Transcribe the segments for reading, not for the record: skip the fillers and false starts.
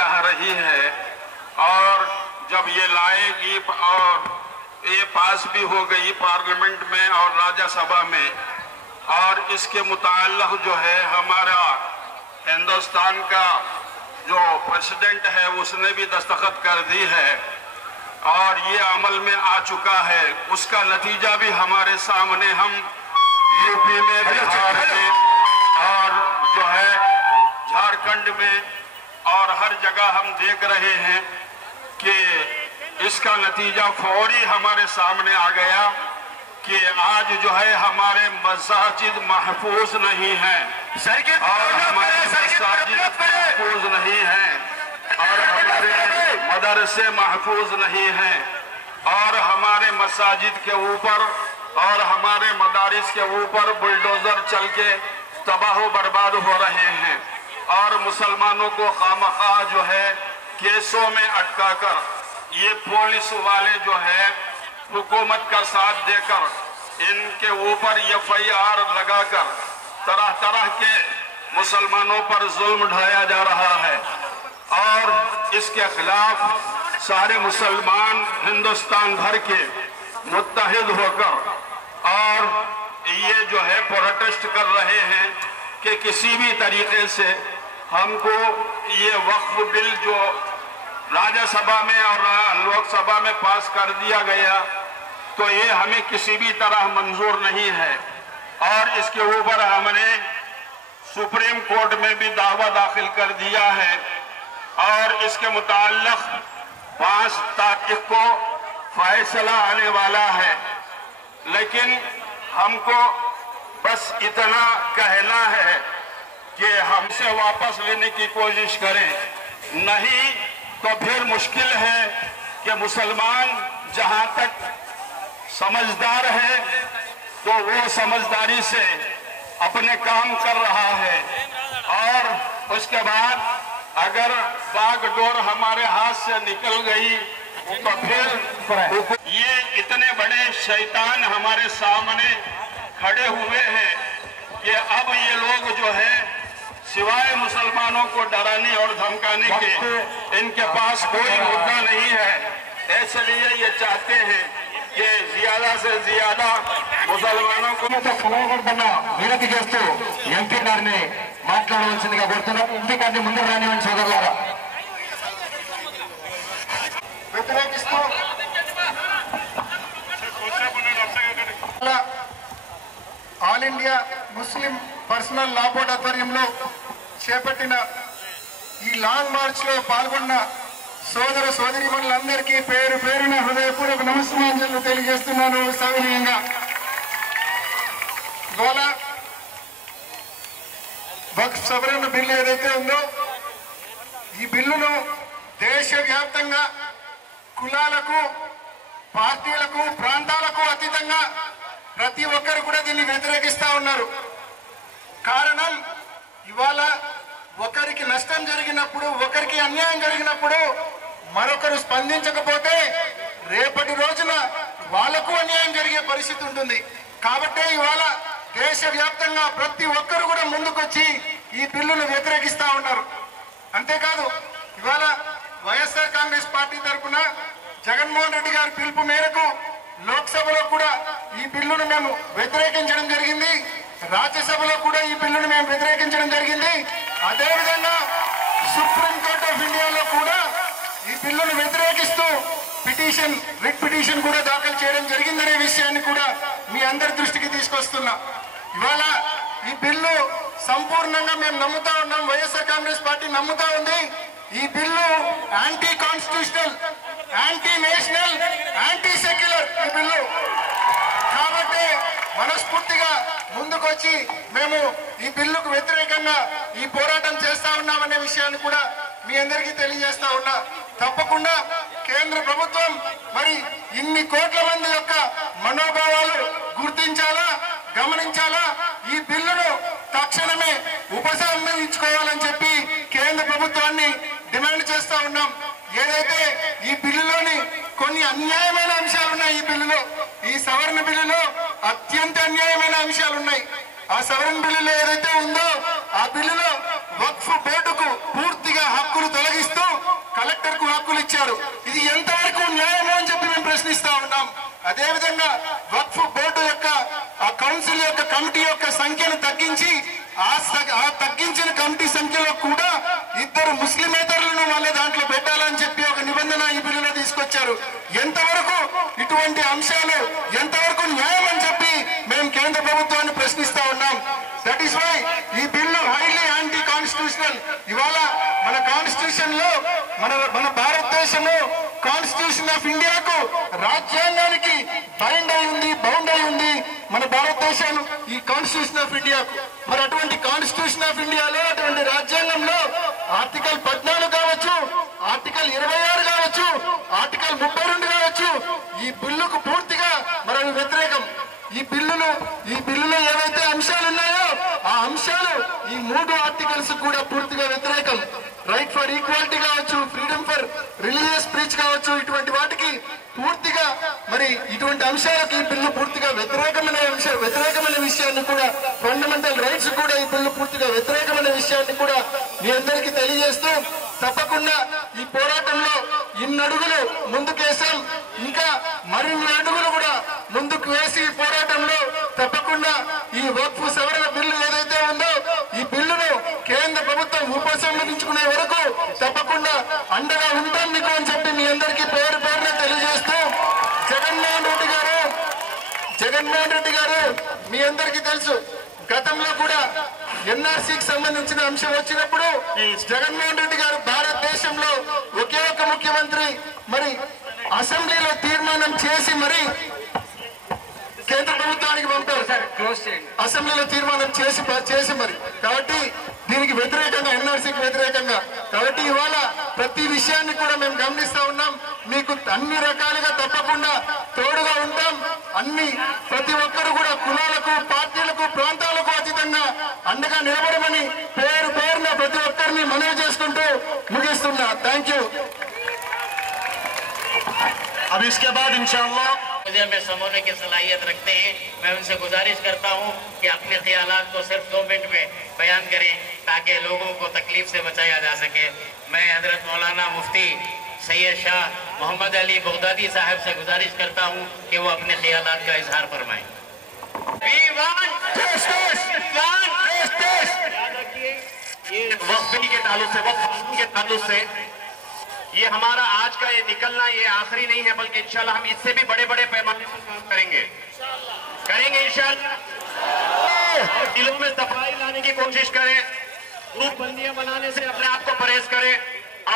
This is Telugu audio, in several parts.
चाह रही है, और जब ये लाएगी और ये पास भी हो गई पार्लियामेंट में और राज्यसभा में, और इसके मुताल्लिक़ जो है हमारा हिंदुस्तान का जो प्रेसिडेंट है उसने भी दस्तखत कर दी है और ये अमल में आ चुका है, उसका नतीजा भी हमारे सामने हम यूपी में, बिहार में और जो है झारखंड में और हर जगह हम देख रहे हैं कि इसका नतीजा फौरी हमारे सामने आ गया कि आज जो है हमारे मसाजिद महफूज नहीं हैं और हमारे मसाजिद महफूज नहीं हैं और हमारे मदरसे महफूज नहीं हैं और हमारे मसाजिद के ऊपर और हमारे मदारिस के ऊपर बुलडोजर चल के तबाह बर्बाद हो रहे हैं और मुसलमानों को खामखा जो है केसों में अटका कर ये पुलिस वाले जो है हुकूमत का साथ देकर इनके ऊपर FIR लगाकर तरह तरह के मुसलमानों पर जुल्म ढाया जा रहा है और इसके खिलाफ सारे मुसलमान हिंदुस्तान भर के मुत्तहिद होकर और ये जो है प्रोटेस्ट कर रहे हैं कि किसी भी तरीके से हमको ये वक्फ बिल जो राज्यसभा में और लोकसभा में पास कर दिया गया तो ये हमें किसी भी तरह मंजूर नहीं है और इसके ऊपर हमने सुप्रीम कोर्ट में भी दावा दाखिल कर दिया है और इसके मुताल्लिक़ 5 तारीख को फैसला आने वाला है। लेकिन हमको बस इतना कहना है कि हमसे वापस लेने की कोशिश करें, नहीं तो फिर मुश्किल है कि मुसलमान जहां तक समझदार है तो वो समझदारी से अपने काम कर रहा है और उसके बाद अगर बागडोर हमारे हाथ से निकल गई तो फिर ये इतने बड़े शैतान हमारे सामने खड़े हुए हैं कि अब ये लोग जो है सिवाय मुसलमानों को डराने और धमकाने के इनके पास कोई मुद्दा नहीं है। इसलिए ये चाहते हैं कि ज्यादा से ज्यादा मुसलमानों को కలవకూడదన్న వినతి చేస్తూ ఎంపీ గారిని మాట్లాడవలసిందిగా కోరుతున్నాం. ఎంపీ గారిని ముందుకు రానివ్వండి సోదరులారా. వ్యతిరేకిస్తూ ఆల్ ఇండియా ముస్లిం పర్సనల్ లా బోర్డ్ ఆధ్వర్యంలో చేపట్టిన ఈ లాంగ్ మార్చ్ లో పాల్గొన్న సోదర సోదరీమణులందరికీ పేరు పేరున హృదయపూర్వక నమస్కారాలు తెలియజేస్తున్నాను. సవినయంగా ఇవాళ వక్ఫ్ సవరణ బిల్లు ఏదైతే ఉందో ఈ బిల్లును దేశవ్యాప్తంగా కులాలకు పార్టీలకు ప్రాంతాలకు అతీతంగా ప్రతి ఒక్కరు కూడా దీన్ని వ్యతిరేకిస్తా ఉన్నారు. కారణం ఇవాళ ఒకరికి నష్టం జరిగినప్పుడు ఒకరికి అన్యాయం జరిగినప్పుడు మరొకరు స్పందించకపోతే రేపటి రోజున వాళ్లకు అన్యాయం జరిగే పరిస్థితి ఉంటుంది. కాబట్టి ఇవాళ దేశవ్యాప్తంగా ప్రతి ఒక్కరు కూడా ముందుకొచ్చి ఈ బిల్లును వ్యతిరేకిస్తా ఉన్నారు. అంతేకాదు ఇవాళ వైఎస్ఆర్ కాంగ్రెస్ పార్టీ తరఫున జగన్మోహన్ రెడ్డి గారి పిలుపు మేరకు లోక్సభలో కూడా ఈ బిల్లును మేము వ్యతిరేకించడం జరిగింది, రాజ్యసభలో కూడా ఈ బిల్లును మేము వ్యతిరేకించడం జరిగింది. అదేవిధంగా సుప్రీం కోర్ట్ ఆఫ్ ఇండియాలో కూడా ఈ బిల్లును వ్యతిరేకిస్తూ రిట్ పిటిషన్ కూడా దాఖలు చేయడం జరిగిందనే విషయాన్ని కూడా మీ అందరి దృష్టికి తీసుకొస్తున్నా. ఇవాళ ఈ బిల్లు సంపూర్ణంగా మేము నమ్ముతా ఉన్నాం, వైఎస్ఆర్ కాంగ్రెస్ పార్టీ నమ్ముతా ఉంది. ఈ bill anti constitutional, anti national, anti secular ఈ బిల్లు. కాబట్టి మనస్ఫూర్తిగా ముందుకొచ్చి మేము ఈ బిల్లుకు వ్యతిరేకంగా ఈ పోరాటం చేస్తా ఉన్నామనే విషయాన్ని కూడా మీ అందరికీ తెలియజేస్తా ఉన్నా. తప్పకుండా కేంద్ర ప్రభుత్వం మరి ఇన్ని కోట్ల మంది యొక్క మనోభావాలు గుర్తించాలా, గమనించాలా, ఈ బిల్లును తక్షణమే ఉపసంహరించుకోవాలని చెప్పి కేంద్ర ప్రభుత్వాన్ని డిమాండ్ చేస్తా ఉన్నాం. ఏదైతే ఈ బిల్లులోని కొన్ని అన్యాయమైన అంశాలు ఉన్నాయి, ఈ బిల్లులో ఈ సవరణ బిల్లులో అత్యంత అన్యాయమైన అంశాలు ఉన్నాయి. ఆ సవరణ బిల్లులో ఏదైతే ఉందో ఆ బిల్లులో వక్ఫ్ బోర్డుకు పూర్తిగా హక్కులు తొలగిస్తూ తీసుకొచ్చారు. ఇది ఎంతవరకు న్యాయమో అని చెప్పి మేము ప్రశ్నిస్తా ఉన్నాం. అదేవిధంగా వక్ఫ్ బోర్డు యొక్క ఆ కౌన్సిల్ యొక్క కమిటీ యొక్క సంఖ్యను తగ్గించి ఆ తగ్గించిన కమిటీ సంఖ్యలో కూడా 2 ముస్లిమేతరులను వాళ్ళ దాంట్లో పెట్టాలని చెప్పి ఒక నిబంధన ఈ బిల్లులో తీసుకొచ్చారు. ఎంతవరకు ఇటువంటి అంశాలు ఎంతవరకు న్యాయం అని చెప్పి మేము కేంద్ర ప్రభుత్వాన్ని ప్రశ్నిస్తా ఉన్నాం. దట్ ఈస్ వై ఈ బిల్లు హైలీ యాంటీ కాన్స్టిట్యూషనల్. ఇవాళ మన కాన్స్టిట్యూషన్ లో మన భారతదేశము కాన్స్టిట్యూషన్ ఆఫ్ ఇండియాకు రాజ్యాంగానికి బౌండ్ అయి ఉంది మన భారతదేశం ఈ కాన్స్టిట్యూషన్ ఆఫ్ ఇండియాకు. మరి అటువంటి కాన్స్టిట్యూషన్ ఆఫ్ ఇండియాలో అటువంటి రాజ్యాంగంలో ఆర్టికల్ 14 కావచ్చు, ఆర్టికల్ 26 కావచ్చు, ఆర్టికల్ 32 కావచ్చు, ఈ బిల్లుకు పూర్తిగా మరి వ్యతిరేకం. ఈ బిల్లులో ఏవైతే అంశాలు ఉన్నాయో ఆ అంశాలు ఈ 3 ఆర్టికల్స్ కూడా పూర్తిగా వ్యతిరేకం. రైట్ ఫర్ ఈక్వాలిటీ కావచ్చు, ఫ్రీడమ్ ఫర్ రిలీజియస్ స్పీచ్ కావచ్చు, ఇటువంటి వాటికి పూర్తిగా మరి ఇటువంటి అంశాలకు ఈ బిల్లు పూర్తిగా వ్యతిరేకమైన విషయాన్ని కూడా, ఫండమెంటల్ రైట్స్ కూడా ఈ బిల్లు పూర్తిగా వ్యతిరేకమైన విషయాన్ని కూడా మీ అందరికీ తెలియజేస్తూ, తప్పకుండా ఈ పోరాటంలో ఇన్ని అడుగులు ముందుకేసాం, ఇంకా మరిన్ని అడుగులు కూడా ముందుకు వేసి ఈ పోరాటంలో తప్పకుండా ఈ వక్ఫ్ సవరణ బిల్లు ఏదైతే ఉందో ఈ బిల్లును కేంద్ర ప్రభుత్వం ఉపసంహరించుకునే వరకు తప్పకుండా అండగా ఉంటాం మీకు అని చెప్పి మీ అందరికీ పేరున తెలియజేస్తూ, జగన్మోహన్ రెడ్డి గారు మీ అందరికీ తెలుసు, గతంలో కూడా ఎన్ఆర్సీకి సంబంధించిన అంశం వచ్చినప్పుడు జగన్మోహన్ రెడ్డి గారు భారతదేశంలో ఒకే ఒక ముఖ్యమంత్రి మరి అసెంబ్లీలో తీర్మానం చేసి మరి కేంద్ర ప్రభుత్వానికి పంపారు. అసెంబ్లీలో తీర్మానం చేసి మరి కాబట్టి దీనికి వ్యతిరేకంగా, ఎన్ఆర్సీకి వ్యతిరేకంగా. కాబట్టి ఇవాళ ప్రతి విషయాన్ని కూడా మేము గమనిస్తా ఉన్నాం. మీకు అన్ని రకాలుగా తప్పకుండా తోడుగా ఉంటాం. ప్రతి ఒక్కరు కూడా కులాలకు, పార్టీలకు, ప్రాంతాలకు అతీతంగా అండగా నిలబడమని పేరున ప్రతి ఒక్కరిని మనవి చేసుకుంటూ ముగిస్తున్నా. Thank you. अब इसके बाद इंशाअल्लाह में समझने की सलाहियत रखते हैं, मैं उनसे गुजारिश करता हूं कि अपने ख्यालात को सिर्फ 2 मिनट में बयान करें ताकि लोगों को तकलीफ से बचाया जा सके। मैं हजरत मौलाना मुफ्ती सैयद शाह मोहम्मद अली बगदादी साहब से गुजारिश करता हूं कि वो अपने ख्यालात का इजहार फरमाएं। ये वक्फ बिल के ताल्लुक से, वक्फ कानून के ताल्लुक से ये हमारा आज का ये निकलना ये आखिरी नहीं है, बल्कि इंशाल्लाह हम इससे भी बड़े पैमाने पर काम करेंगे इंशाल्लाह। दिलों में सफाई लाने की कोशिश करें, ग्रुप बंदियां बनाने से अपने आप को परहेज करें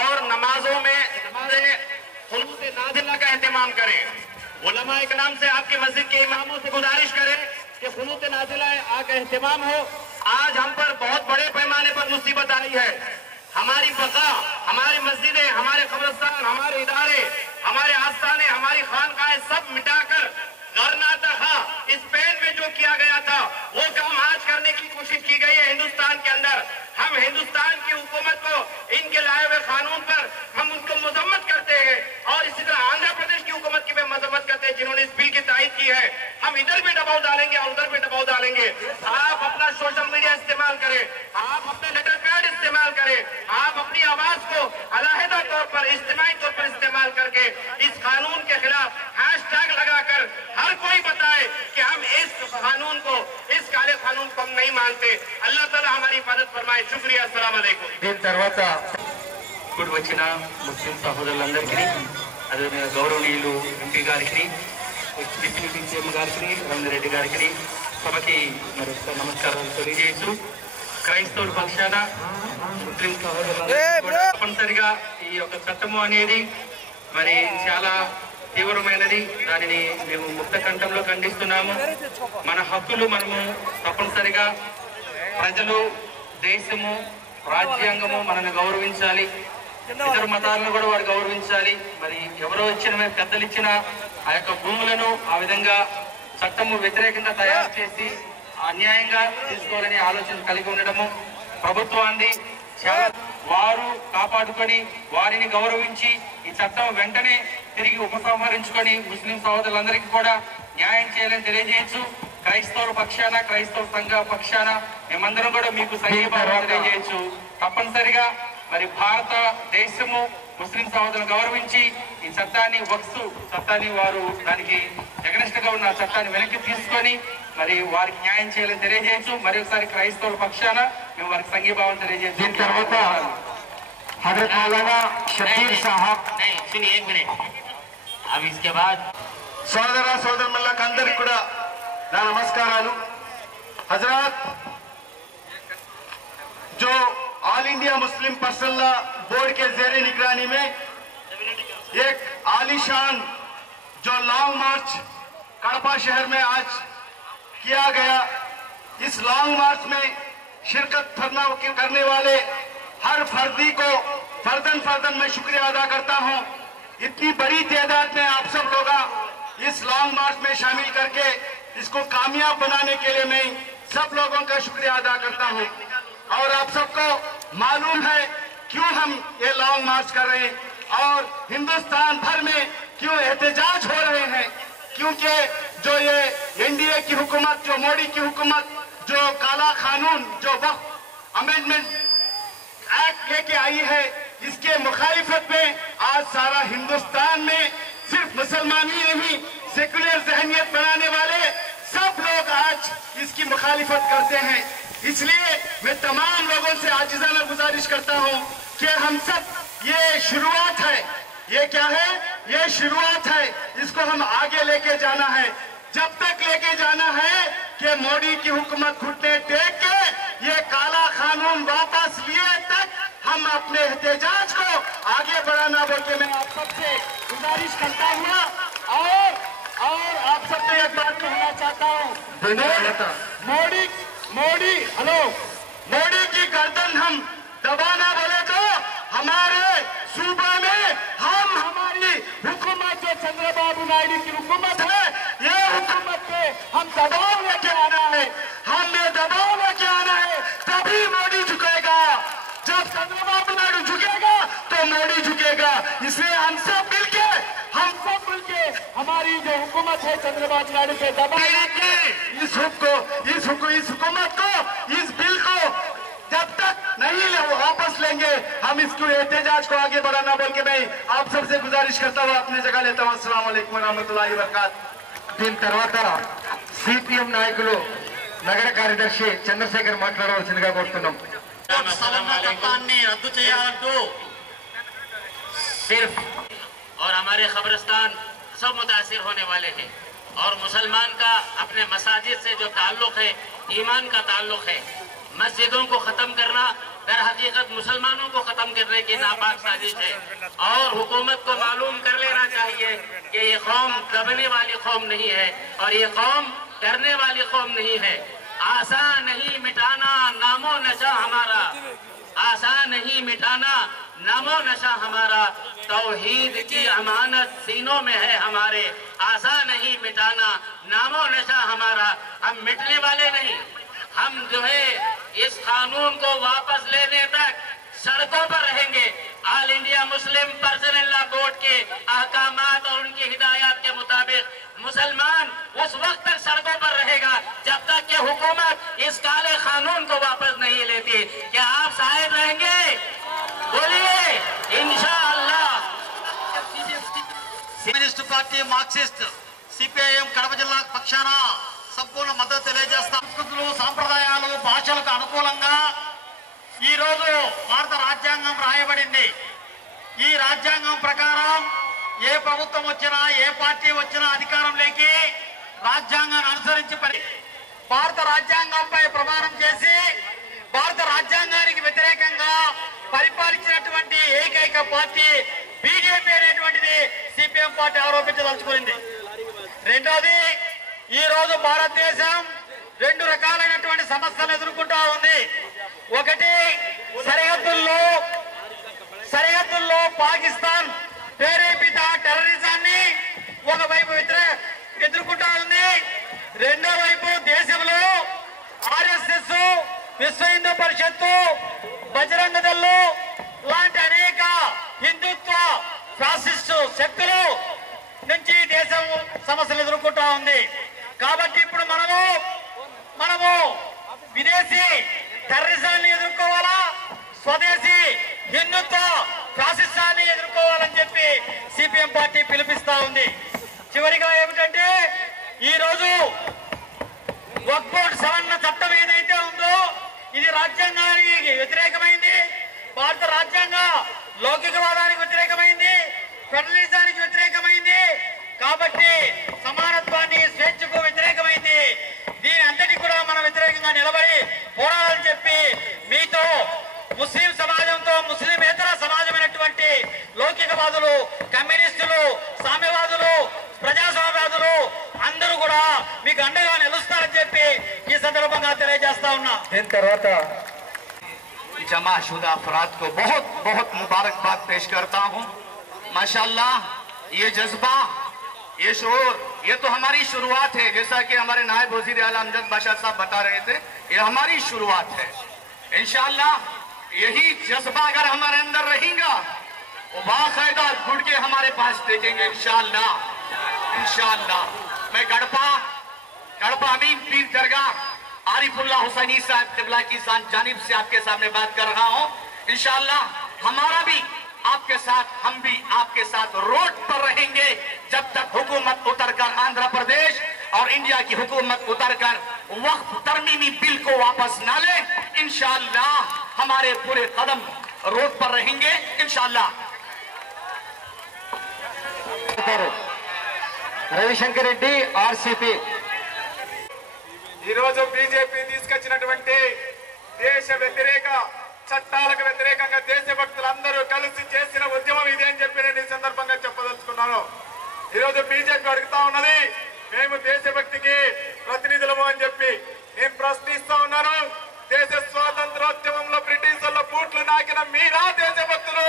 और नमाजों में खुलूत नाज़िला का एहतमाम करें। उलमा इकराम से आपकी मस्जिद के इमामों से गुजारिश करें कि खुलूत नाज़िला का एहतमाम हो। आज हम पर बहुत बड़े पैमाने पर मुसीबत आई है। हमारी बका, हमारी मस्जिदें, हमारे कब्रिस्तान, हमारे इदारे, हमारे आस्थाने, हमारी खानकाहें सब मिटाकर कर्नाटका स्पेन में जो किया गया था वो काम आज करने की कोशिश की गई है हिंदुस्तान के अंदर। हम हिंदुस्तान की हुकूमत को इनके लाए हुए कानून पर हम उनको मजम्मत करते हैं और इसी तरह आंध्र प्रदेश की हुकूमत की भी मजम्मत करते हैं जिन्होंने इस बिल की तायीद की है। हम इधर भी दबाव डालेंगे और उधर भी दबाव डालेंगे। आप अपना सोशल मीडिया इस्तेमाल करें, आप अपना लेटर पैड इस्तेमाल करें, आप अपनी आवाज को अलहदा तौर पर, इज्तिमाई तौर पर इस्तेमाल करके इस कानून के खिलाफ हैशटैग लगाकर हर कोई बताए कि हम इस कानून को, इस काले कानून को हम नहीं मानते। अल्लाह ताला हमारी हिफाजत फरमाए। शुक्रिया। अस्सलाम वालेकुम। దీని తర్వాత ఇప్పుడు వచ్చిన ముస్లిం సహోదరులందరికీ, అదే గౌరవనీయులు ఎంపీ గారికి, డిప్యూటీ సీఎం గారికి, రమణారెడ్డి గారికి సభకి మరొక నమస్కారాలు తెలియజేస్తూ, క్రైస్తవుల పక్షాన ముస్లిం సహోదరులందరికీ కూడా తప్పనిసరిగా ఈ యొక్క చట్టము అనేది మరి చాలా తీవ్రమైనది. దానిని మేము ముక్త కంఠంలో ఖండిస్తున్నాము. మన హక్కులు మనము తప్పనిసరిగా ప్రజలు, దేశము, రాజ్యాంగము మనల్ని గౌరవించాలి. ఇతర మతాలను కూడా వారు గౌరవించాలి. మరి ఎవరో ఇచ్చిన, పెద్దలు ఇచ్చిన ఆ యొక్క భూములను ఆ విధంగా చట్టము వ్యతిరేకంగా తయారు చేసి అన్యాయంగా తీసుకోవాలనే ఆలోచన కలిగి ఉండడము ప్రభుత్వాన్ని చాలా వారు కాపాడుకొని వారిని గౌరవించి ఈ చట్టం వెంటనే తిరిగి ఉపసంహరించుకొని ముస్లిం సహోదరులందరికీ కూడా న్యాయం చేయాలని తెలియజేయచ్చు. క్రైస్తవుల పక్షాన, క్రైస్తవ సంఘ పక్షాన మేమందరం కూడా మీకు సంఘీభావం తెలియజేయచ్చు. తప్పనిసరిగా మరి భారతదేశము ముస్లిం సహోదరులను గౌరవించి ఈ చట్టాన్ని వక్ఫ్ చట్టాన్ని వారు దానికి ఎగనెస్ట్ గా ఉన్న చట్టాన్ని వెనక్కి తీసుకొని మరి వారికి న్యాయం చేయాలని తెలియజేయచ్చు. మరి ఒకసారి క్రైస్తవుల పక్షాన మేము వారికి సంఘీభావం తెలియజేయచ్చు. దీని తర్వాత హజరత్ మౌలానా షబీర్ సాహబ్. सुनिए एक मिनट, अब इसके बाद సోదర సోదరులకు కూడా నా నమస్కారాలు. हजरत जो all India Muslim personal law board के जेर निगरानी में एक आलीशान जो लॉन्ग मार्च कड़पा शहर में आज किया गया, इस लॉन्ग मार्च में शिरकत करने वाले हर फर्दी को फर्दन मैं शुक्रिया अदा करता हूं. इतनी बड़ी तादाद में आप सब लोग इस लॉन्ग मार्च में शामिल करके इसको कामयाब बनाने के लिए मैं सब लोगों का शुक्रिया अदा करता हूं. और आप सबको मालूम है क्यों हम ये लॉन्ग मार्च कर रहे हैं और हिंदुस्तान भर में क्यों एहतजाज हो रहे हैं. क्योंकि जो ये एनडीए की हुकूमत, जो मोदी की हुकूमत, जो काला कानून, जो वक्फ अमेंडमेंट एक्ट लेके आई है, इसके मुखालिफत में आज सारा हिंदुस्तान में सिर्फ मुसलमान ही नहीं, सेकुलर जहनियत बनाने वाले सब लोग आज इसकी मुखालिफत करते हैं. इसलिए मैं तमाम लोगों से आजिज़ाना गुजारिश करता हूं कि हम सब, ये शुरुआत है, ये क्या है, ये शुरुआत है, इसको हम आगे लेके जाना है. जब तक लेके जाना है कि मोदी की हुकूमत घुटने टेक के ये काला कानून वापस लिए तक हम अपने एहतजाज को आगे बढ़ाना बोल के मैं आप सबसे गुजारिश करता हूँ. और आप सबसे एक बात कहना चाहता हूँ, मोदी की गर्दन हम दबाना बोले तो हमारे सूबा में हमारी हुकूमत जो चंद्रबाबू नायडू की हुकूमत है, ये हुकूमत पे हम दबाव लेके आना है. हमें दबाव लेके आना है, तभी मोदी झुकेगा. जब चंद्रबाबू नायडू झुकेगा तो मोदी झुकेगा. इसलिए हम सब मिलके हमारी जो हुकूमत है चंद्रबाबू नायडू पे दबाव इस हुकूमत को, इस बिल को जब तक नहीं वापस लेंगे हम इसको एहतजाज को आगे बढ़ाना बोल के मैं आप सबसे गुजारिश करता हूँ. अपनी जगह लेता हूँ. अस्सलाम वालेकुम रहमतुल्लाहि व बरकातहू. దీని తర్వాత సిపిఎం నాయకులు నగర కార్యదర్శి చంద్రశేఖర్ మాట్లాడవలసిందిగా కోరుతున్నాం. చట్టాన్ని రద్దు చేయాలంటూ सिर्फ और हमारे खबरस्तान सब मुतासिर होने वाले हैं. और मुसलमान का अपने मसाजिद से जो ताल्लुक है, ईमान का ताल्लुक है. मस्जिदों को ख़त्म करना दर हकीकत मुसलमानों को ख़त्म करने की नापाक साजिश है. और हुकूमत को मालूम कर लेना चाहिए कि ये कौम दबने वाली कौम नहीं है और ये कौम डरने वाली कौम नहीं है. आसान नहीं मिटाना नामो नशा हमारा, आसान नहीं मिटाना नामो नशा हमारा. तौहीद की अमानत सीनों में है हमारे, आसान नहीं मिटाना नामो नशा हमारा. हम मिटने वाले नहीं, हम जो है इस कानून को वापस लेने तक सड़कों पर रहेंगे. All India Muslim personal law board के अहकामात और उनकी हिदायत के मुताबिक मुसलमान उस वक्त तक सड़कों पर रहेगा जब तक कि हुकूमत इस काले कानून को वापस नहीं लेती. क्या आप साहिब रहेंगे? बोलिए इंशाअल्लाह. Communist party, Marxist, CPIM Kadapa జిల్లా పక్షాన సంపూర్ణ మద్దతు తెలియజేస్తాం. సంస్కృతులు, సాంప్రదాయాలు, భాషలకు అనుకూలంగా ఈరోజు భారత రాజ్యాంగం రాయబడింది. ఈ రాజ్యాంగం ప్రకారం ఏ ప్రభుత్వం వచ్చినా, ఏ పార్టీ వచ్చినా అధికారంలోకి రాజ్యాంగాన్ని అనుసరించి భారత రాజ్యాంగంపై ప్రమాణం చేసి భారత రాజ్యాంగానికి వ్యతిరేకంగా పరిపాలించినటువంటి ఏకైక పార్టీ బీజేపీ అనేటువంటిది సిపిఎం పార్టీ ఆరోపించదలుచుకుంది. రెండోది, ఈ రోజు భారతదేశం రెండు రకాలైనటువంటి సమస్యలు ఎదుర్కొంటా ఉంది. ఒకటి, సరిహద్దుల్లో పాకిస్తాన్ ప్రేరేపిత టెర్రరిజాన్ని ఒకవైపు ఎదుర్కొంటా ఉంది. రెండో వైపు దేశంలో ఆర్ఎస్ఎస్, విశ్వ హిందూ పరిషత్తు, బజరంగ దళ్ లాంటి అనేక హిందుత్వ ఫ్యాసిస్టు శక్తులు నుంచి దేశం సమస్యలు ఎదుర్కొంటా ఉంది. కాబట్టి ఇప్పుడు మనము విదేశీ టెర్రరిజాన్ని ఎదుర్కోవాలా, స్వదేశీ హిందుత్వ ఫ్యాసిస్టాన్ని ఎదుర్కోవాలని చెప్పి సిపిఎం పార్టీ పిలుపిస్తా ఉంది. చివరిగా ఏమిటంటే ఈ రోజు వక్ఫ్ బోర్డు సవరణ చట్టం ఏదైతే ఉందో ఇది రాజ్యాంగానికి వ్యతిరేకమైంది, భారత రాజ్యాంగ లౌకికవాదానికి వ్యతిరేకమైంది, ఫెడరలిజానికి వ్యతిరేకమైంది, కాబట్టి సమానత్వాన్ని స్వేచ్ఛకు వ్యతిరేకమైంది. దీని అంతటి కూడా మనం వ్యతిరేకంగా నిలబడి పోరాడాలని చెప్పి మీతో ముస్లిం సమాజంతో ముస్లిమేతర సమాజమైనటువంటి లౌకికవాదులు, కమ్యూనిస్టులు, సామ్యవాదులు, ప్రజాస్వామ్యవాదులు అందరూ కూడా మీకు అండగా నిలుస్తారని చెప్పి ఈ సందర్భంగా తెలియజేస్తా ఉన్నా. దీని తర్వాత जमा शुदा अफराद को बहुत बहुत मुबारकबाद पेश करता हूँ। माशाल्लाह ये जज्बा, ये शोर, ये तो हमारी शुरुआत है। जैसा कि हमारे नायब वजीर आला अमजद बादशाह साहब बता रहे थे, ये हमारी शुरुआत है। इंशाल्लाह यही जज्बा अगर हमारे अंदर रहेगा वो बाकायदा घुड़ के हमारे पास देखेंगे इंशाल्लाह। इंशाल्लाह मैं गड़पा अमीन पीर दरगाह आरिफुल्लाह हुसैनी साहब क़िबला की जानिब से आपके सामने बात कर रहा हूं। इंशाअल्लाह हमारा भी आपके साथ, हम भी आपके साथ रोड पर रहेंगे जब तक हुकूमत उतरकर आंध्र प्रदेश और इंडिया की हुकूमत उतरकर वक्फ तरमीमी बिल को वापस ना ले। इंशाअल्लाह हमारे पूरे कदम रोड पर रहेंगे इंशाअल्लाह। రవిశంకర్ రెడ్డి ఆర్సిపి ఈరోజు బీజేపీ తీసుకొచ్చినటువంటి దేశ వ్యతిరేక చట్టాలకు వ్యతిరేకంగా దేశభక్తులందరూ కలిసి చేసిన ఉద్యమం ఇదే అని చెప్పి నేను ఈ సందర్భంగా చెప్పదలుచుకున్నాను. ఈరోజు బీజేపీ అడుగుతా ఉన్నది మేము దేశభక్తికి ప్రతినిధులము అని చెప్పి. నేను ప్రశ్నిస్తా ఉన్నాను, దేశ స్వాతంత్రోద్యమంలో బ్రిటిషర్ల బూట్లు నాకిన మీరా దేశభక్తులు?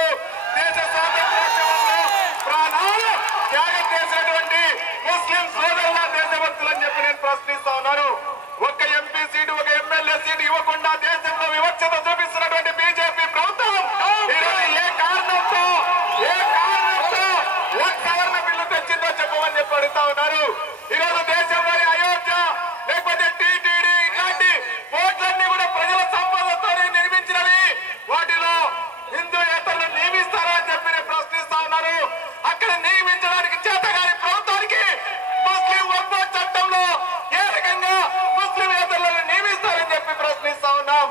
దేశ స్వాతంత్రోద్యమంలో ప్రాణాలు త్యాగం చేసినటువంటి ముస్లిం సోదరుల దేశభక్తులు అని చెప్పి నేను ప్రశ్నిస్తా ఉన్నాను. ఒక్క ఎంపీ సీటు, ఒక ఎమ్మెల్యే సీటు ఇవ్వకుండా దేశంలో వివక్షత చూపిస్తున్నటువంటి బీజేపీ ప్రభుత్వం ఈరోజు ఏ కారణంతో సవరణ బిల్లు తెచ్చిందో చెప్పమని చెప్పి అడుగుతా ఉన్నారు. ఈరోజు దేశంలోని అయోధ్య లేకపోతే టీటీడీ ఇలాంటి బోర్డులన్నీ కూడా ప్రజల సంపదతో నిర్మించినవి. వాటిలో హిందూయేతరులను నియమిస్తారా అని చెప్పి నేను ప్రశ్నిస్తా ఉన్నారు. అక్కడ నియమించడానికి చేతగాని ప్రభుత్వానికి ముస్లిం వక్ఫ్ బోర్డు చట్టంలో ఏ రకంగా ముస్లిమేతరులను నియమిస్తారని చెప్పి ప్రశ్నిస్తా ఉన్నాం.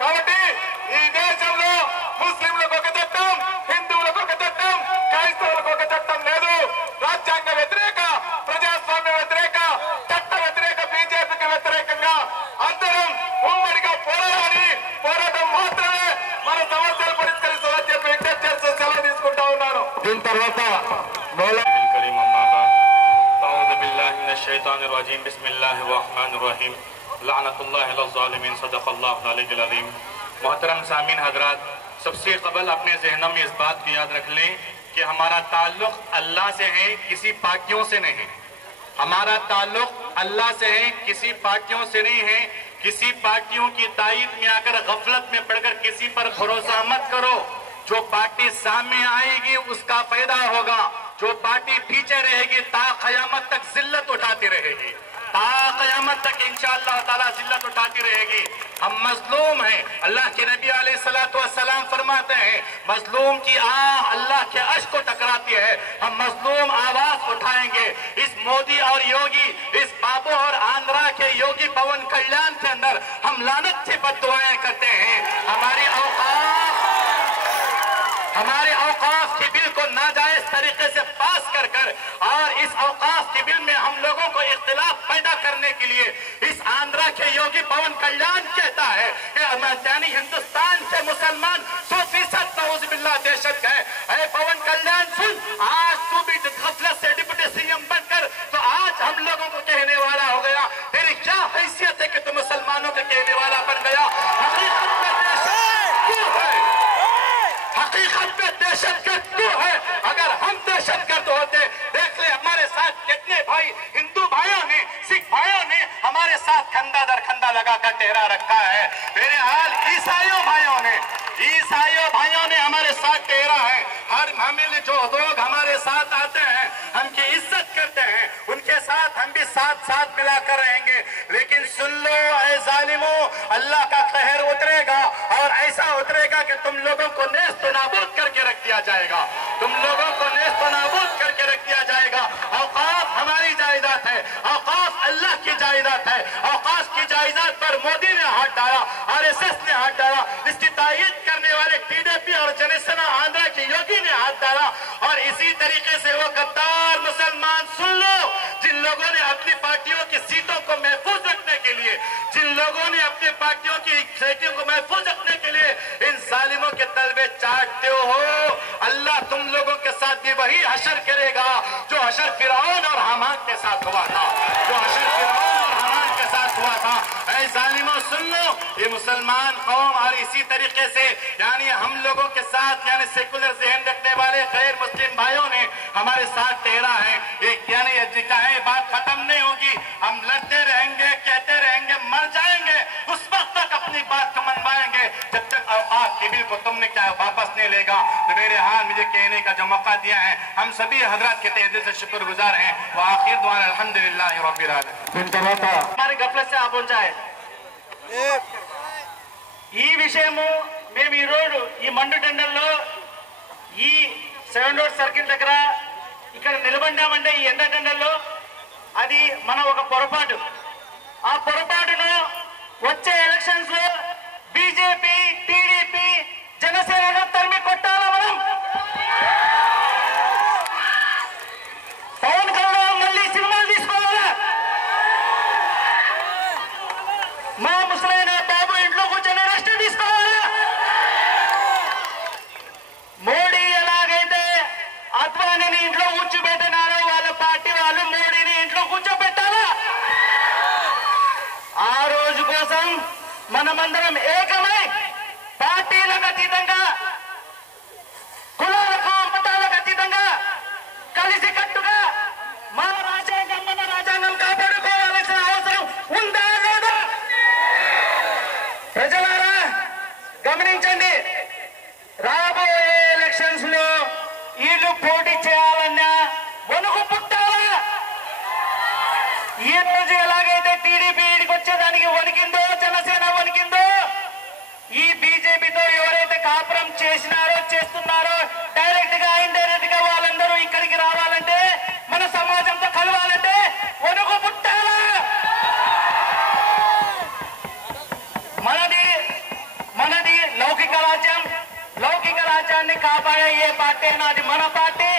కాబట్టి ఈ దేశంలో ముస్లింలకు ఒక చట్టం, హిందువులకు ఒక చట్టం, క్రైస్తవులకు ఒక చట్టం లేదు. రాజ్యాంగ వ్యతిరేక, ప్రజాస్వామ్య వ్యతిరేక, చట్ట వ్యతిరేక బీజేపీకి వ్యతిరేకంగా అందరం ఉమ్మడిగా పోరాడాలి. పోరాటం మాత్రమే మన సమస్యలు పరిష్కరిస్తుందని చెప్పి విజ్ఞప్తి చేస్తూ సెలవు తీసుకుంటా ఉన్నాను. దీని తర్వాత मोहतरम सामीन हजरात, सबसे कबल अपने जहनों में इस बात को याद रख लें कि हमारा ताल्लुक अल्लाह से है, किसी पार्टियों से नहीं। हमारा ताल्लुक अल्लाह से है, किसी पार्टियों से नहीं है। किसी पार्टियों की तायद में आकर गफलत में पड़कर किसी पर भरोसा मत करो। जो पार्टी सामने आएगी उसका फायदा होगा, जो पार्टी पीछे रहेगी ता क़यामत तक जिल्लत उठाती रहेगी, ता क़यामत तक इंशाअल्लाह ताला जिल्लत उठाती रहेगी। हम मजलूम हैं, अल्लाह के नबी अलैहिस्सलातु वस्सलाम फरमाते हैं मजलूम की आह अल्लाह के अर्श को टकराती है। हम मजलूम आवाज उठाएंगे। इस मोदी और योगी, इस बाबू और आंध्रा के योगी पवन कल्याण के अंदर हम लानत से बद्दुआएं करते हैं। हमारे औकाफ के बिल को नाजायज तरीके से पास कर और इस औकाफ के बिल में हम लोगों को इख्तिलाफ पैदा करने के लिए इस आंध्रा के योगी पवन कल्याण कहता है कि यानी हिंदुस्तान के मुसलमान 100% नऊज़ुबिल्लाह दहशत है। अरे पवन कल्याण सुन, आज तू भी गफलत से डिप्टी सीएम बनकर तो आज हम लोगों को कहने वाला हो गया। तेरी क्या हैसियत है कि तू मुसलमानों के कहने वाला बन गया? हकीकत में दहशतगर्द तू है। अगर हम दहशतगर्द होते, देख ले हमारे साथ कितने भाई हिंदू भाइयों ने, सिख भाइयों ने हमारे साथ खंदा दर खंदा लगाकर ठहरा रखा है। मेरे हाल ईसाइयों भाइयों ने हमारे साथ ठहरा है। हर हमें जो लोग हमारे साथ आते हैं, हमकी इज्जत करते हैं, उनके साथ हम भी साथ मिलाकर रहेंगे। लेकिन सुन लो ऐ जालिमो, अल्लाह का कहर उतरेगा और ऐसा उतरेगा कि तुम लोगों को नेस्त नाबूद करके रख दिया जाएगा, तुम लोगों को नेस्त नाबूद करके रख दिया जाएगा। औकाफ हमारी जायदाद है, औकाफ अल्लाह की जायदाद है। औकाफ की जायदाद पर मोदी ने हाथ डाला, आरएसएस ने हाथ डाला, इसकी तायीद करने वाले टीडीपी और जनसेना आंध्रा के योगी ने हाथ डाला। और इसी तरीके से वो गद्दार मुसलमान, सुन लो, जिन लोगों ने अपनी पार्टियों की सीटों को महफूज रखने के लिए, जिन लोगों ने अपनी पार्टियों की सीटों को महफूज रखने के लिए इन जालिमों के तलबे चाटते हो, अल्लाह तुम लोगों के साथ भी वही हशर करेगा जो हशर फिरौन और हामान के साथ हुआ था, जो हशर फिरौन और हामान के साथ हुआ था। ऐ जालिमों सुन लो, ये मुसलमान कौम और इसी तरीके से यानी हम लोगों के साथ यानी सेकुलर ज़हन रखने वाले गैर मुस्लिम भाइयों ने हमारे साथ ठहरा है। एक यानी चाहे बात खत्म नहीं होगी, हम लड़ते रहेंगे, कहते रहेंगे, मर जाएंगे, उस वक्त तक अपनी बात को मनवाएंगे जब तक औकाफ के बिल को तुमने क्या वापस नहीं लेगा। तो मेरे हाल मुझे कहने का जो मौका दिया है, हम सभी हजरात के तहे दिल से शुक्रगुजार हैं। वो आखिर दुआ अल्हम्दुलिल्लाह रब्बिल आलमीन। हमारे गफलत से ఆపుంచాయి ఈ విషయము మేము ఈ రోజు ఈ మండు టెండర్లో ఈ 7 రోడ్ సర్కిల్ దగ్గర ఇక్కడ నిలబడ్డామంటే ఈ ఎండ టెండర్లో అది మన ఒక పొరపాటు. ఆ పొరపాటును వచ్చే ఎలక్షన్స్ లో బీజేపీ, టీడీపీ, జనసేన తరిమి కొట్టాలా మనం. పవన్ కళ్యాణ్ మళ్ళీ సినిమాలు తీసుకోవాలా, మా ముసలైన బాబు ఇంట్లో కూర్చొని రెస్ట్ తీసుకోవాలా. మోడీ ఎలాగైతే అద్వానీని ఇంట్లో కూర్చోబెట్టినారో వాళ్ళ పార్టీ వాళ్ళు మోడీని ఇంట్లో కూర్చోబెట్టాలా. ఆ రోజు కోసం మనమందరం ఏకమై పార్టీలకు అతీతంగా, కులాలకు మతాలకు అతీతంగా కలిసి కట్టుగా మన రాజ్యాంగం, మన రాజ్యాంగం కాపాడుకోవాల్సిన అవసరం ఉందా లేదా? ప్రజలారా గమనించండి, రాబోయే ఎలక్షన్స్ లో వీళ్ళు పోటీ చేయాలన్నా వణుకు పుట్టాలా. ఈ రోజు ఎలాగైతే టీడీపీ ఇడికి వచ్చేదానికి వణికిందో, జనసేన వణికిందో, ఈ బీజేపీతో ఎవరైతే కాపురం చేసినారో, చేస్తున్నారో, డైరెక్ట్ గా ఇండైరెక్ట్ గా వాళ్ళందరూ ఇక్కడికి రావాలంటే, మన సమాజంతో కలవాలంటే వణుకు పుట్టాలా. మనది లౌకిక రాజ్యం. లౌకిక రాజ్యాన్ని కాపాడే ఏ పార్టీ అయినా అది మన పార్టీ.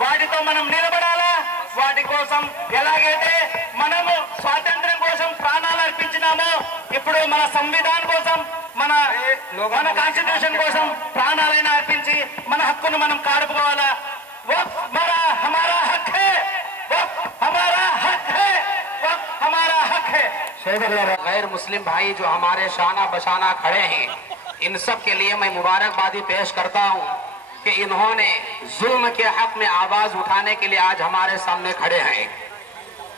వాటితో మనం నిలబడాలా. వాటి కోసం ఎలాగైతే మనము స్వాతంత్ర్యం కోసం ప్రాణాలు అర్పించినామో, ఇప్పుడు మన సంవిధానం కోసం, మన కాన్స్టిట్యూషన్ కోసం ప్రాణాలైనా అర్పించి మన హక్కును మనం కాపాడుకోవాలా. వక్ఫ్ हमारा हक है, वक्फ हमारा हक है, वक्फ हमारा हक है. गैर मुस्लिम भाई जो हमारे शाना बशाना खड़े हैं, इन सब के लिए मैं मुबारकबादी पेश करता हूँ कि इन्होंने जुल्म के हक में आवाज उठाने के लिए आज हमारे सामने खड़े हैं।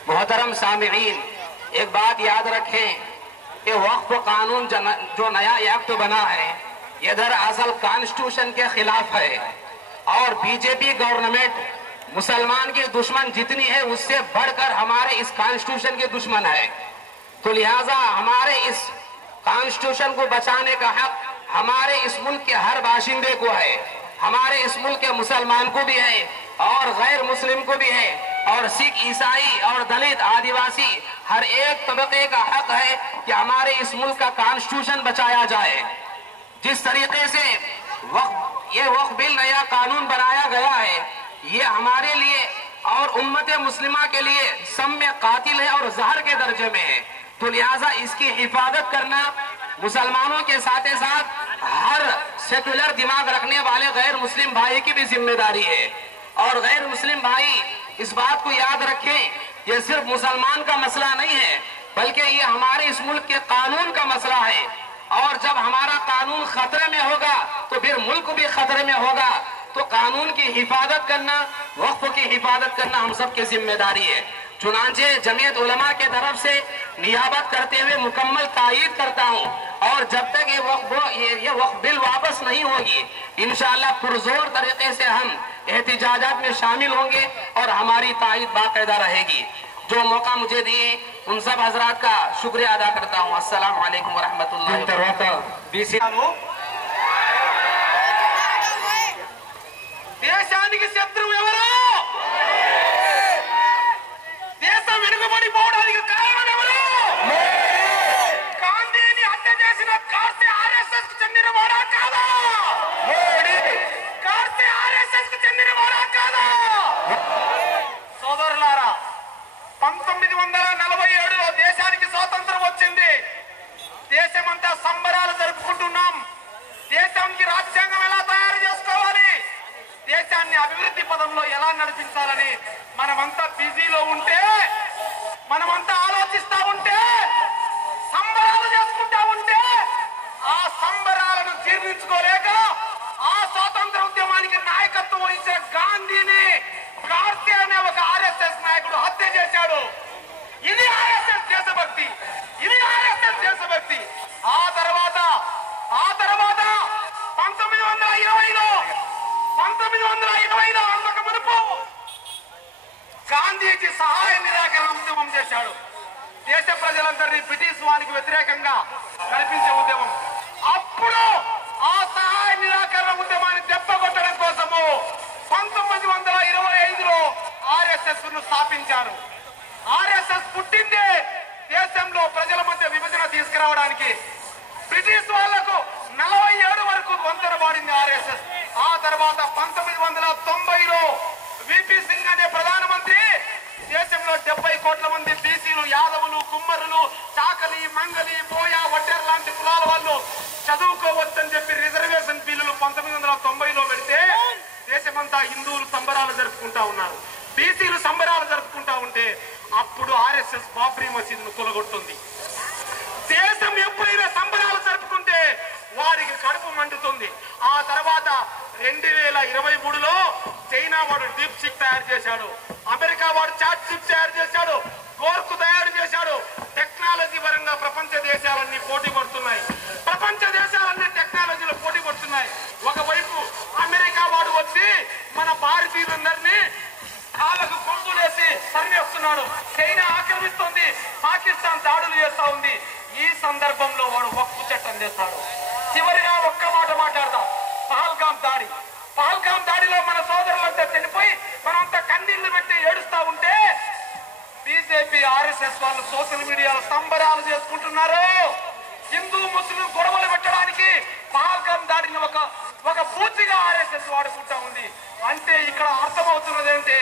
मोहतरम सामिईन, एक बात याद रखें कि वक्फ कानून जो नया एक्ट बना है, ये दरअसल कॉन्स्टिट्यूशन के खिलाफ है और बीजेपी गवर्नमेंट मुसलमान की दुश्मन जितनी है उससे बढ़कर हमारे इस कॉन्स्टिट्यूशन के दुश्मन है। तो लिहाजा हमारे इस कॉन्स्टिट्यूशन को बचाने का हक हमारे इस मुल्क के हर बाशिंदे को है, हमारे इस मुल्क के मुसलमान को भी है और गैर मुस्लिम को भी है, और सिख, ईसाई और दलित, आदिवासी हर एक तबके का हक है कि हमारे इस मुल्क का कॉन्स्टिट्यूशन बचाया जाए। जिस तरीके से ये वक्फ बिल नया कानून बनाया गया है, ये हमारे लिए और उम्मत मुस्लिमा के लिए सम में कातिल है और जहर के दर्जे में है। तो लिहाजा इसकी हिफाजत करना मुसलमानों के साथ साथ हर सेकुलर दिमाग रखने वाले गैर मुस्लिम भाई की भी जिम्मेदारी है। और गैर मुस्लिम भाई इस बात को याद रखें, ये सिर्फ मुसलमान का मसला नहीं है, बल्कि ये हमारे इस मुल्क के कानून का मसला है। और जब हमारा कानून खतरे में होगा तो फिर मुल्क भी खतरे में होगा। तो कानून की हिफाजत करना, वक्फ की हिफाजत करना हम सब की जिम्मेदारी है। चुनांचे जमीयत उलमा के तरफ से नियाबत करते हुए मुकम्मल तायीद करता हूँ, और जब तक ये वक्फ बिल वापस नहीं होगी, इंशाअल्लाह पुरजोर तरीके से हम एहतिजाजात में शामिल होंगे और हमारी तायीद बाकायदा रहेगी। जो मौका मुझे दिए उन सब हजरात का शुक्रिया अदा करता हूँ। अस्सलाम वालेकुम व रहमतुल्लाहि व बरकातहू। దేశానికి శత్రువు ఎవరు? దేశం వెనుకబడిపోవడానికి కారణం ఎవరు? గాంధీని హత్య చేసిన కార్సే ఆర్ఎస్ఎస్ కు చెందిన వాడా కాదా? కార్సే ఆర్ఎస్ఎస్ కు చెందిన వాడా కాదా? సోదరులారా, 1947లో దేశానికి స్వాతంత్రం వచ్చింది. దేశమంతా సంబరాలు జరుపుకుంటున్నాం. దేశానికి రాజ్యాంగం ఎలా తయారు చేసుకోవాలి, దేశాన్ని అభివృద్ధి పదంలో ఎలా నడిపించాలని మనమంతా బిజీలో ఉంటే, మనమంతా ఆలోచిస్తా ఉంటే, సంబరాలు చేసుకుంటా ఉంటే, ఆ సంబరాలను జీర్ణించుకోలేక ఆ స్వాతంత్ర ఉద్యమానికి నాయకత్వం వహించిన గాంధీని గాడ్సే అనే ఒక ఆర్ఎస్ఎస్ నాయకుడు హత్య చేశాడు. ఇది ఆర్ఎస్ఎస్ దేశభక్తి, ఇది ఆర్ఎస్ఎస్ దేశభక్తి. ఆ తర్వాత 1920లో అంతకు మునుపు గాంధీజీ సహాయ నిరాకరణ ఉద్యమం చేశాడు. దేశ ప్రజలందరినీ బ్రిటిష్ వారికి వ్యతిరేకంగా నడిపించే ఉద్యమం. అప్పుడు ఆ సహాయ నిరాకరణ ఉద్యమాన్ని దెబ్బకొట్టడం కోసము 1925లో ఆర్ఎస్ఎస్ ను స్థాపించారు. ఆర్ఎస్ఎస్ పుట్టిందే దేశంలో ప్రజల మధ్య విభజన తీసుకురావడానికి. బ్రిటిష్ వాళ్లకు 47 వరకు వంతెన పాడింది ఆర్ఎస్ఎస్. ఆ తర్వాత 1990లో విపి సింగ్ అనే ప్రధానమంత్రి దేశంలో 70 కోట్ల మంది బీసీలు, యాదవులు, కుమ్మరులు, చాకలి, మంగలి, బోయ, వడ్డెర్ లాంటి కులాల వాళ్ళు చదువుకోవచ్చని చెప్పి రిజర్వేషన్ బిల్లులు 1990లో పెడితే దేశమంతా హిందువులు సంబరాలు జరుపుకుంటా ఉన్నారు, బీసీలు సంబరాలు జరుపుకుంటా ఉంటే అప్పుడు ఆర్ఎస్ఎస్ బాబ్రీ మసీదును కూలగొడుతుంది. దేశం ఎప్పుడైనా సంబరాలు జరుపుకుంటే వారికి కడుపు మండుతుంది. ఆ తర్వాత 2023లో చైనా వాడు డీప్ సిక్ తయారు చేశాడు, అమెరికా వాడు చాట్ సిప్ తయారు చేశాడు, గోర్కు తయారు చేశాడు. టెక్నాలజీ పరంగా ప్రపంచ దేశాలన్నీ పోటీ పడుతున్నాయి. ప్రపంచ దేశాలన్నీ టెక్నాలజీలో పోటీ పడుతున్నాయి. ఒకవైపు అమెరికా వాడు వచ్చి మన భారతీయులందరినీ కాళ్ళకు కొంగులేసి తరిమేస్తున్నాడు. చైనా ఆక్రమిస్తుంది, పాకిస్తాన్ దాడులు చేస్తా ఉంది. ఈ సందర్భంలో వాడు వక్ఫ్ చట్టం చేస్తాడు. చివరిగా ఒక్క మాట మాట్లాడతాం. పహల్గాం దాడిలో మన సోదరులంతా చనిపోయి మనంతా కన్నీళ్లు పెట్టి ఏడుస్తా ఉంటే బీజేపీ ఆర్ఎస్ఎస్ వాళ్ళు సోషల్ మీడియాలో సంబరాలు చేసుకుంటున్నారు. హిందూ ముస్లిం గొడవలు పెట్టడానికి పహల్గాం దాడిని ఒక పూర్తిగా ఆర్ఎస్ఎస్ వాడుకుంటా ఉంది. అంటే ఇక్కడ అర్థమవుతున్నది ఏంటి,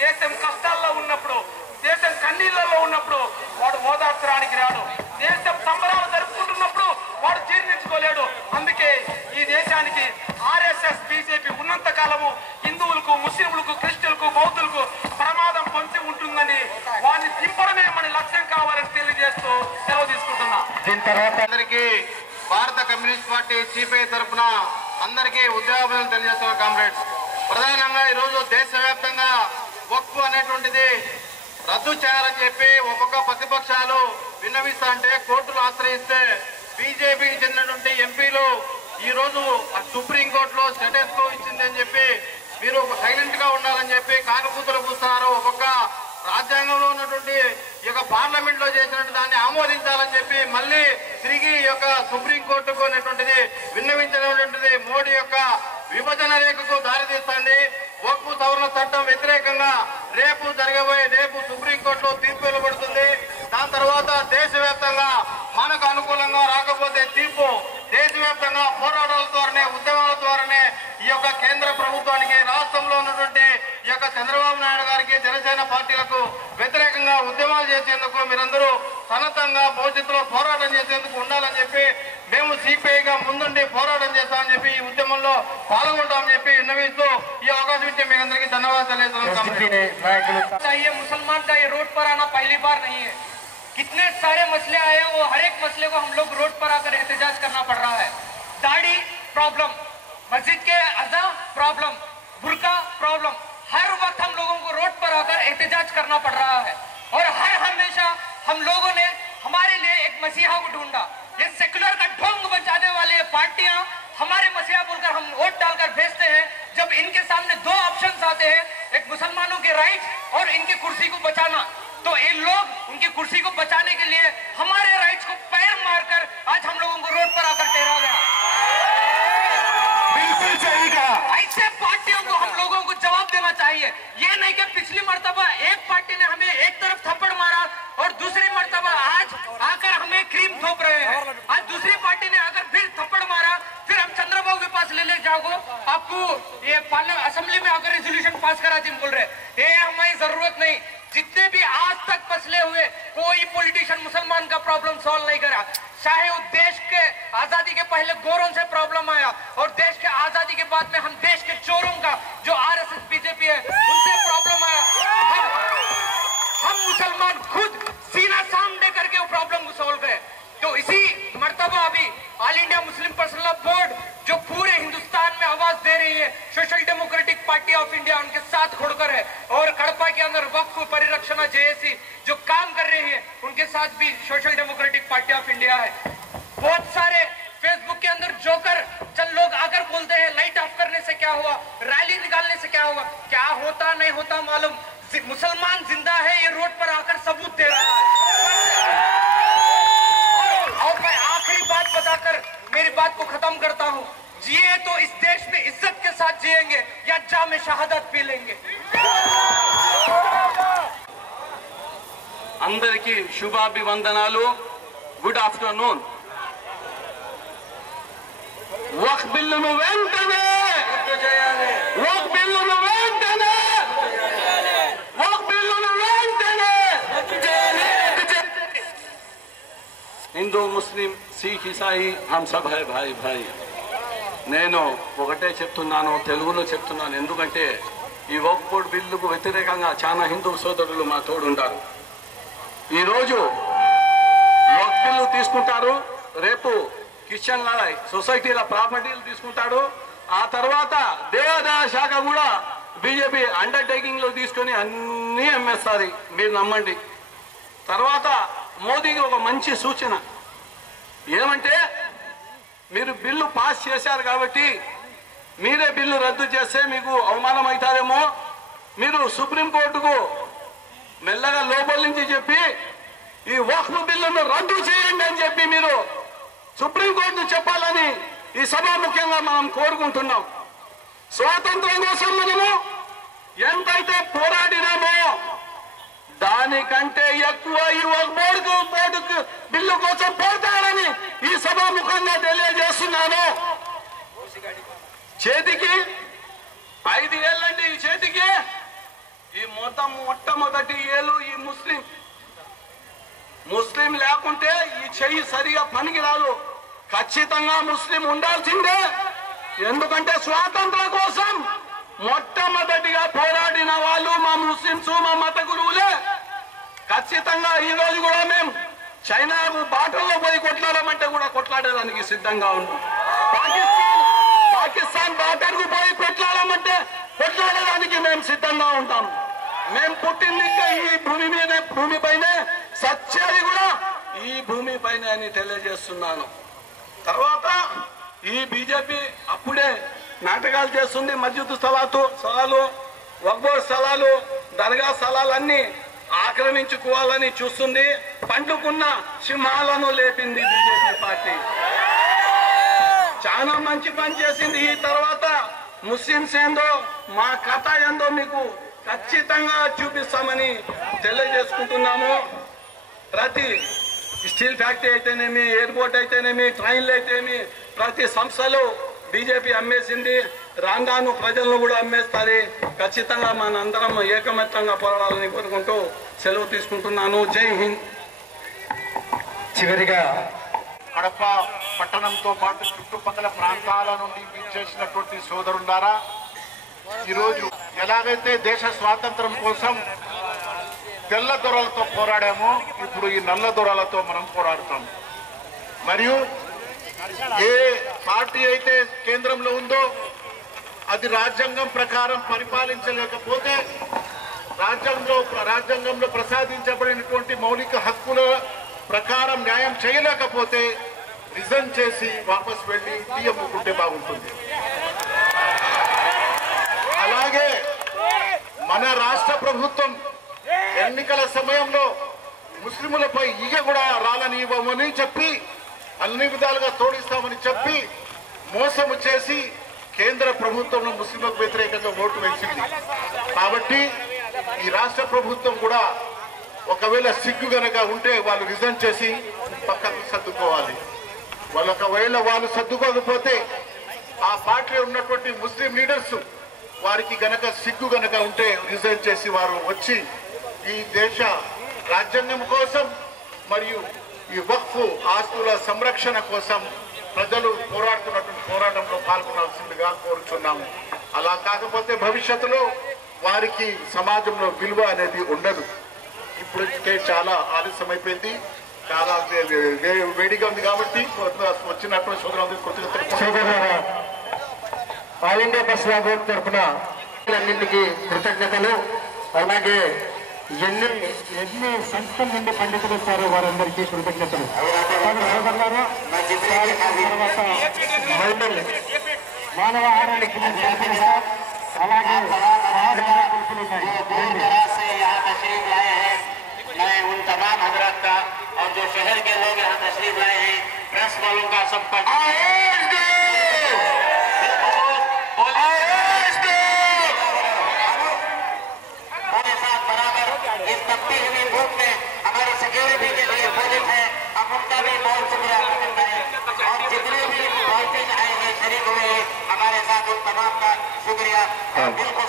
దేశం కష్టాల్లో ఉన్నప్పుడు, దేశం కన్నీళ్లలో ఉన్నప్పుడు వాడు ఓదార్చడానికి రాడు, దేశం సంబరాలు జరుపుకుంటున్నప్పుడు వాడు జీర్ణించుకోలేడు. అందుకే ఈ దేశానికి ఆర్ఎస్ఎస్ బీజేపీ ఉన్నంత కాలము హిందువులకు, ముస్లింలకు, క్రిస్టియన్లకు, బౌద్ధులకు ప్రమాదం పొంచి ఉంటుందని వాడిని దింపడమే మన లక్ష్యం కావాలని తెలియజేస్తూ సెలవు తీసుకుంటున్నా. దీని తర్వాత అందరికీ భారత కమ్యూనిస్ట్ పార్టీ సిపిఐ తరఫున అందరికీ ఉద్యోగాలను తెలియజేస్తున్న కామ్రేడ్స్, ప్రధానంగా ఈరోజు దేశవ్యాప్తంగా వక్ఫ్ అనేటువంటిది రద్దు చేయాలని చెప్పి ఒక్కొక్క ప్రతిపక్షాలు విన్నవిస్తా అంటే కోర్టులు ఆశ్రయిస్తే బీజేపీకి చెందినటువంటి ఎంపీలు ఈ రోజు సుప్రీంకోర్టులో స్టేటస్ కో ఇచ్చిందని చెప్పి మీరు సైలెంట్ గా ఉండాలని చెప్పి కాకపూతలు కూస్తున్నారు. ఒక్కొక్క రాజ్యాంగంలో ఉన్నటువంటి ఈ యొక్క పార్లమెంట్ లో చేసినట్టు దాన్ని ఆమోదించాలని చెప్పి మళ్ళీ తిరిగి ఈ యొక్క సుప్రీంకోర్టుకు అనేటువంటిది విన్నవించినటువంటిది మోడీ యొక్క విభజన రేఖకు దారితీస్తుంది. వక్ఫ్ సవరణ చట్టం వ్యతిరేకంగా రేపు సుప్రీంకోర్టులో తీర్పు వెలువడుతుంది. దాని తర్వాత దేశవ్యాప్తంగా మనకు అనుకూలంగా రాకపోతే తీర్పు దేశవ్యాప్తంగా పోరాటాల ద్వారానే, ఉద్యమాల ద్వారానే ఈ యొక్క కేంద్ర ప్రభుత్వానికి, రాష్ట్రంలో ఉన్నటువంటి ఈ యొక్క చంద్రబాబు నాయుడు గారికి, జనసేన పార్టీలకు వ్యతిరేకంగా ఉద్యమాలు చేసేందుకు మీరందరూ సన్నద్ధంగా భవిష్యత్తులో పోరాటం చేసేందుకు ఉండాలని చెప్పి మేము సిపిఐగా ముందుండి పోరాటం చేస్తామని చెప్పి ఈ ఉద్యమంలో పాల్గొంటామని చెప్పి విన్నవిస్తూ ఈ అవకాశం ఇచ్చే మీ అందరికీ ధన్యవాదాలు चाहिए। मुसलमान का ये रोड पर आना पहली बार नहीं है। कितने सारे मसले आए हैं, वो हर एक मसले को हम लोग रोड पर आकर एहतजाज करना पड़ रहा है। दाढ़ी प्रॉब्लम, मस्जिद के अज़ा प्रॉब्लम, बुर्का प्रॉब्लम, हर वक्त हम लोगों को रोड पर आकर एहतजाज करना पड़ रहा है। और हर हमेशा हम लोगों ने हमारे लिए एक मसीहा को ढूंढा। ये सेकुलर का ढोंग बचाने वाले पार्टियां हमारे मसीहा बोलकर हम वोट डालकर भेजते हैं। जब इनके सामने दो ऑप्शंस आते हैं, एक मुसलमानों के राइट्स और इनकी कुर्सी को बचाना, तो इन लोग उनकी कुर्सी को बचाने के लिए हमारे राइट्स को पैर मारकर आज हम लोगों को रोड पर आकर ठहरा गया। बिल्कुल जाएगा। ऐसे पार्टियों को हम लोगों को जवाब देना चाहिए। ये नहीं कि पिछली मर्तबा एक पार्टी ने हमें एक तरफ थप्पड़ मारा और दूसरी मर्तबा आज आकर हमें क्रीम थोप रहे हैं। आज दूसरी पार्टी ने अगर फिर थप्पड़ मारा, फिर हम चंद्रबाबू के पास ले जाओगे, आपको ये असेंबली में अगर रेजोल्यूशन पास करा दिन बोल रहे, ये हमें जरूरत नहीं। जितने भी आज तक फसले हुए कोई पॉलिटिशियन मुसलमान का प्रॉब्लम सॉल्व नहीं करा। चाहे वो देश के आजादी के पहले गोरों से प्रॉब्लम आया और देश के आजादी के बाद में हम देश के चोरों का जो आरएसएस बीजेपी है उनसे प्रॉब्लम आया। हम मुसलमान खुद सीना सामने करके वो प्रॉब्लम को सॉल्व करें। तो इसी मर्तबा अभी all India Muslim personal law board जो पूरे हिंदुस्तान में आवाज दे रही है, social democratic party of India उनके साथ खुड़कर है और कड़पा के अंदर वक्फ परिरक्षण जेएसी जो काम कर रही है उनके साथ भी social democratic party of India है। बहुत सारे फेसबुक के अंदर जोकर चंद लोग आकर बोलते हैं लाइट ऑफ करने से क्या हुआ, रैली निकालने से क्या हुआ, क्या होता नहीं होता मालूम, मुसलमान जिंदा है ये रोड पर आकर सबूत दे रहा है। और मैं आखिरी बात बताकर मेरी बात को खत्म करता हूँ, जिए तो इस देश में इज्जत के साथ जिएंगे या जामे शहादत पी लेंगे। అందరికీ శుభాభివందనాలు. Good afternoon. వక్ఫ్ బిల్లును వెంటనే వక్ఫ్ బిల్లును వెంటనే వక్ఫ్ బిల్లును వెంటనే హిందూ ముస్లిం సిఖ్ ఇసాయి హమ్ సబ్ హై భాయ్ భాయ్. నేను ఒకటే చెప్తున్నాను, తెలుగులో చెప్తున్నాను, ఎందుకంటే ఈ వక్ఫ్ బోర్డు బిల్లుకు వ్యతిరేకంగా చాలా హిందూ సోదరులు మా తోడుంటారు. ఈరోజు వక్ఫ్ బిల్లు తీసుకుంటారు, రేపు కిషన్ లడాయ్ సొసైటీల ప్రాపర్టీలు తీసుకుంటాడు, ఆ తర్వాత దేవాదాయ శాఖ కూడా బీజేపీ అండర్టేకింగ్ లో తీసుకొని అన్ని అమ్మేస్తారు, మీరు నమ్మండి. తర్వాత మోదీకి ఒక మంచి సూచన ఏమంటే, మీరు బిల్లు పాస్ చేశారు కాబట్టి మీరే బిల్లు రద్దు చేస్తే మీకు అవమానం అవుతారేమో, మీరు సుప్రీంకోర్టుకు మెల్లగా లోపల నుంచి చెప్పి ఈ వక్ఫ్ బిల్లును రద్దు చేయండి అని చెప్పి మీరు సుప్రీంకోర్టు చెప్పాలని ఈ సభాముఖ్యంగా మనం కోరుకుంటున్నాం. స్వాతంత్రం కోసం మనము ఎంతైతే పోరాడినామో దానికంటే ఎక్కువ ఈ వక్ఫ్ బోర్డు బిల్లు కోసం పోరాడాలని ఈ సభాముఖంగా తెలియజేస్తున్నాను. చేతికి 5 ఏళ్ళండి, ఈ చేతికి ఈ మొట్టమొదటి ఏళ్ళు ఈ ముస్లిం లేకుంటే ఈ చెయ్యి సరిగా పనికి రాదు. ఖచ్చితంగా ముస్లిం ఉండాల్సిందే, ఎందుకంటే స్వాతంత్రం కోసం మొట్టమొదటిగా పోరాడిన వాళ్ళు మా ముస్లింస్, మా మత గురువులే. ఖచ్చితంగా ఈ రోజు కూడా మేము చైనాకు బాటల్లో పోయి కొట్లాడమంటే కూడా కొట్లాడడానికి సిద్ధంగా ఉన్నాం. పాకిస్తాన్ బాటర్కు పోయి కొట్లాడమంటే కొట్లాడడానికి మేము సిద్ధంగా ఉంటాం. మేము పుట్టింది ఈ భూమిపైనే, సత్యాది కూడా ఈ భూమిపైనే అని తెలియజేస్తున్నాను. తర్వాత ఈ బీజేపీ అప్పుడే నాటకాలు చేస్తుంది. మస్జిద్ స్థలాలు, వక్ఫ్ స్థలాలు, దర్గా స్థలాలన్నీ ఆక్రమించుకోవాలని చూస్తుంది. పండుకున్న సింహాలను లేపింది బీజేపీ పార్టీ. చాలా మంచి పని చేసింది. ఈ తర్వాత ముస్లింస్ ఏందో మా కథ ఏందో మీకు ఖచ్చితంగా చూపిస్తామని తెలియజేసుకుంటున్నాము. ప్రతి స్టీల్ ఫ్యాక్టరీ అయితేనేమి, ఎయిర్పోర్ట్ అయితేనేమి, ట్రైన్లు అయితేనేమి ప్రతి సంస్థలు బీజేపీ అమ్మేసింది. రాను ప్రజలను కూడా అమ్మేస్తారు. ఖచ్చితంగా మనందరం ఏకమత్యంగా పోరాడాలని కోరుకుంటూ సెలవు తీసుకుంటున్నాను. జై హింద్. చివరిగా కడప పట్టణంతో పాటు చుట్టుపక్కల ప్రాంతాల నుండి చేసినటువంటి సోదరులారా, ఈరోజు ఎలాగైతే దేశ స్వాతంత్రం కోసం తెల్ల దొరలతో పోరాడామో ఇప్పుడు ఈ నల్ల దొరలతో మనం పోరాడుతాం. మరియు ఏ పార్టీ అయితే కేంద్రంలో ఉందో అది రాజ్యాంగం ప్రకారం పరిపాలించలేకపోతే, రాజ్యాంగంలో ప్రసాదించబడినటువంటి మౌలిక హక్కుల ప్రకారం న్యాయం చేయలేకపోతే రిజైన్ చేసి వాపస్ వెళ్ళి తీయమ్ముకుంటే బాగుంటుంది. అలాగే మన రాష్ట్ర ప్రభుత్వం ఎన్నికల సమయంలో ముస్లింలపై ఈగ కూడా రాలనివ్వమని చెప్పి, అన్ని విధాలుగా తోడిస్తామని చెప్పి మోసము చేసి కేంద్ర ప్రభుత్వం ముస్లింలకు వ్యతిరేకంగా ఓటు వేసింది. కాబట్టి ఈ రాష్ట్ర ప్రభుత్వం కూడా ఒకవేళ సిగ్గు గనక ఉంటే వాళ్ళు రిజైన్ చేసి పక్కకు సర్దుకోవాలి. ఒకవేళ వాళ్ళు సర్దుకోకపోతే ఆ పార్టీలో ఉన్నటువంటి ముస్లిం లీడర్స్ వారికి గనక సిగ్గు గనక ఉంటే రిజైన్ చేసి వారు వచ్చి ఈ దేశ రాజ్యాంగం కోసం మరియు ఈ వక్ఫ్ ఆస్తుల సంరక్షణ కోసం ప్రజలు పోరాడుతున్నటువంటి పోరాటంలో పాల్గొనాల్సిందిగా కోరుచున్నాము. అలా కాకపోతే భవిష్యత్తులో వారికి సమాజంలో విలువ అనేది ఉండదు. ఇప్పటికే చాలా ఆలస్యం అయిపోయింది, చాలా వేడిగా ఉంది కాబట్టి వచ్చినటువంటి సోదరులందరూ ఆల్ ఇండియా బస్ బోర్డు తరఫున అన్నింటికి కృతజ్ఞతలు. అలాగే ఎన్ని సంస్థల నుండి పండితులు వచ్చారో వారందరికీ కృతజ్ఞతలు. మానవ ఆహారానికి అలాగే मैं उन तमाम हजरत का और जो शहर के लोग यहाँ तशरीफ लाए हैं, प्रेस वालों का सबका साथ बराबर इस तपती हुई धूप में हमारी सिक्योरिटी के लिए पुलिस है, हम उनका भी बहुत शुक्रिया अदा करते हैं। और जितने भी वॉलंटियर्स आए हैं, शरीक हुए हैं हमारे साथ, उन तमाम का शुक्रिया। दिल को